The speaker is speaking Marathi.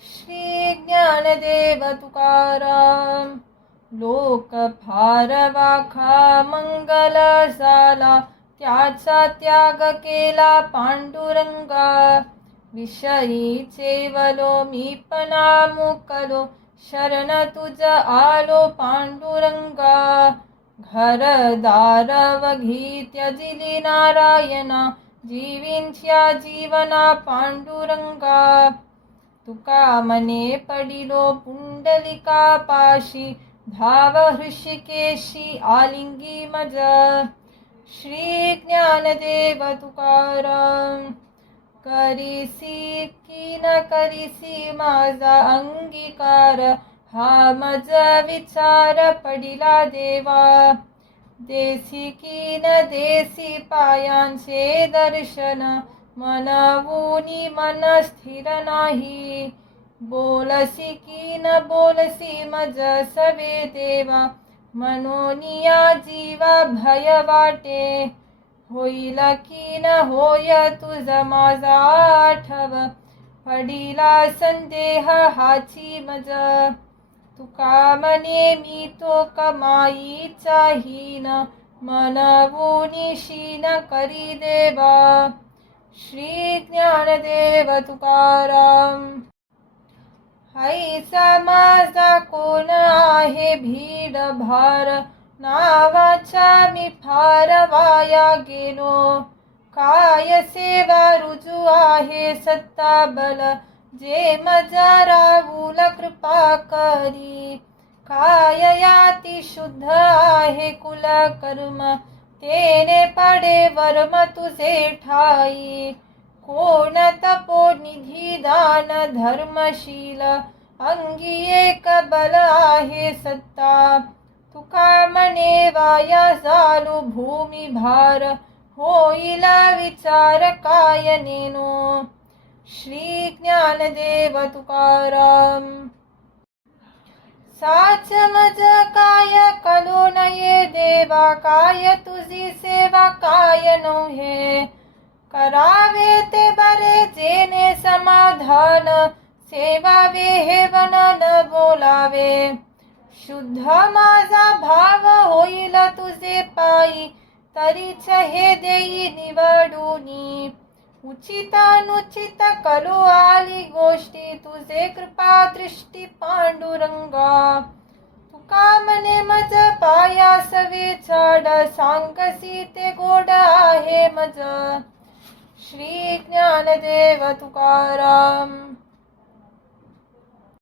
श्री ज्ञानदेव तुकाराम. लोक फार वाखा मंगल झाला, त्याचा त्याग केला पांडुरंगा. विषयीचे वलो मी पणा मुकलो, शरण तुझ आलो पांडुरंगा. घरदार वघी त्यजिली नारायणा, जीवींच्या जीवना पांडुरंगा. तुका मने पडिलो पुंडलिका पाशी, धाव हृषिकेशी आलिंगी मज. श्री ज्ञानदेव तुकाराम. करीसी की न करीसी माझा अंगीकार, हा मज विचार पडिला देवा. देसी की न देसी पायांचे दर्शन, मनवूनी मन स्थिर नाही. बोलसी की न बोलसी मज सवे देवा, मनोनिया जीवा भय वाटे. होईल की न होय तुझ माझा आठव, पडिला संदेह हाची मज. तुका मने मी तो कमाईचा हीन, मनवूनी शीन करी देवा. श्री ज्ञानदेव तुकाराम. हैसा माझा कोण आहे भीड भार, नावाचा मी फार वाया गेलो. काय सेवा रुजू आहे सत्ता बल, जे मजा राहुल कृपा करी. काय याती शुद्ध आहे कुल कर्म, तेने पडे वर्म तुझे ठाई. कोण तपो निधी दान धर्मशील, अंगी एक बल आहे सत्ता. तुका मने वाया जालू भूमी भार, होईल विचार काय नेनो. श्री ज्ञानदेव तुकाराम. साच मज काय कलो नये देवा, काय तुझी सेवा काय नोहे. करावे ते बरे जेने समाधान, सेवावे हे वन न बोलावे. शुद्ध माझा भाव होईल तुझे पायी, तरीच हे देई निवडूनी. उचितानुचित कलो आली गोष्टी, तुझे कृपा दृष्टी पांडुरंगा. तुका मने मज पायास विचाड, सांगसी ते गोड आहे मज. श्री ज्ञानदेव तुकाराम.